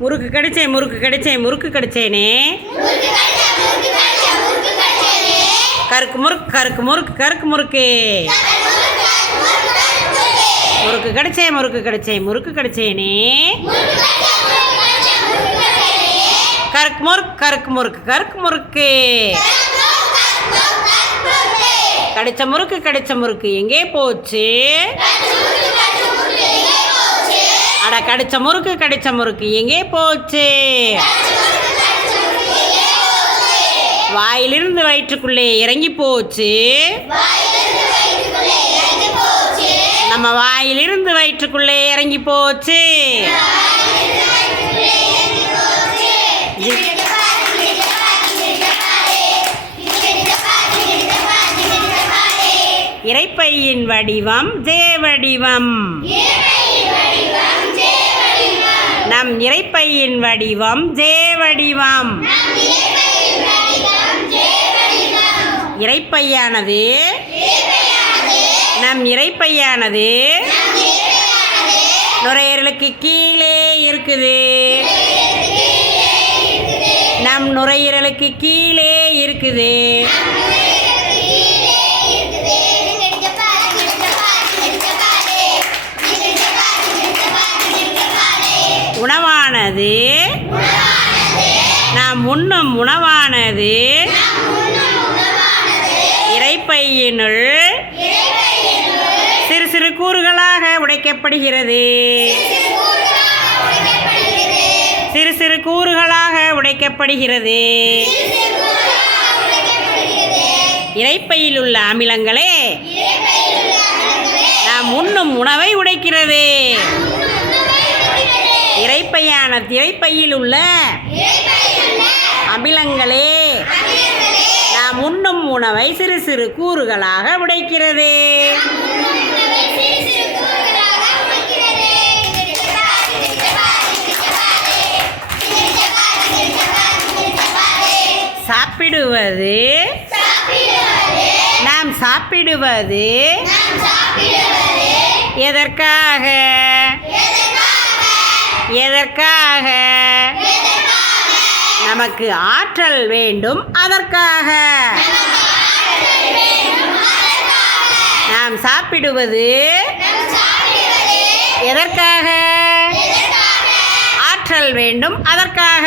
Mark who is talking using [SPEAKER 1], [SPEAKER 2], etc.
[SPEAKER 1] முறுக்கு கிடைச்சேன் முறுக்கு கிடைச்சேன் முறுக்கு கடிச்சேனே. கருக்கு முறுக்கு கருக்கு முறுக்கு கருக்கு முறுக்கு. முறுக்கு கிடைச்சேன் முறுக்கு கிடைச்சேன் முறுக்கு கடிச்சேனே. கருக்கு முறுக்கு கருக்கு முறுக்கு கருக்கு முறுக்கு. கடிச்ச முறுக்கு கிடைச்ச முறுக்கு எங்கே போச்சு? கடிச்ச முறுக்கு கடிச்ச முறுக்கு. எங்கே போச்சு? வாயிலிருந்து வயிற்றுக்குள்ளே இறங்கி போச்சு. நம்ம வாயிலிருந்து வயிற்றுக்குள்ளே இறங்கி போச்சு. இறைப்பையின் வடிவம் ஜே வடிவம். நம் இறைப்பையின் வடிவம் ஜே வடிவம் இறைப்பையானது நம் இறைப்பையானது நுரையீரலுக்கு கீழே இருக்குது. நம் நுரையீரலுக்கு கீழே இருக்குது. உணவானது. நாம் உண்ணும் உணவானது. இறைப்பையினுள் சிறு சிறு கூறுகளாக உடைக்கப்படுகிறது. சிறு சிறு கூறுகளாக உடைக்கப்படுகிறது. இறைப்பையில் உள்ள அமிலங்களே நாம் உண்ணும் உணவை உடைக்கிறது. இறைப்பையான இறைப்பையில் உள்ள அமிலங்களே நாம் உண்ணும் உணவை சிறு சிறு கூறுகளாக உடைக்கிறது. சாப்பிடுவது நாம் சாப்பிடுவது எதற்காக? எதற்காக? நமக்கு ஆற்றல் வேண்டும் அதற்காக. நாம் சாப்பிடுவது எதற்காக? ஆற்றல் வேண்டும் அதற்காக.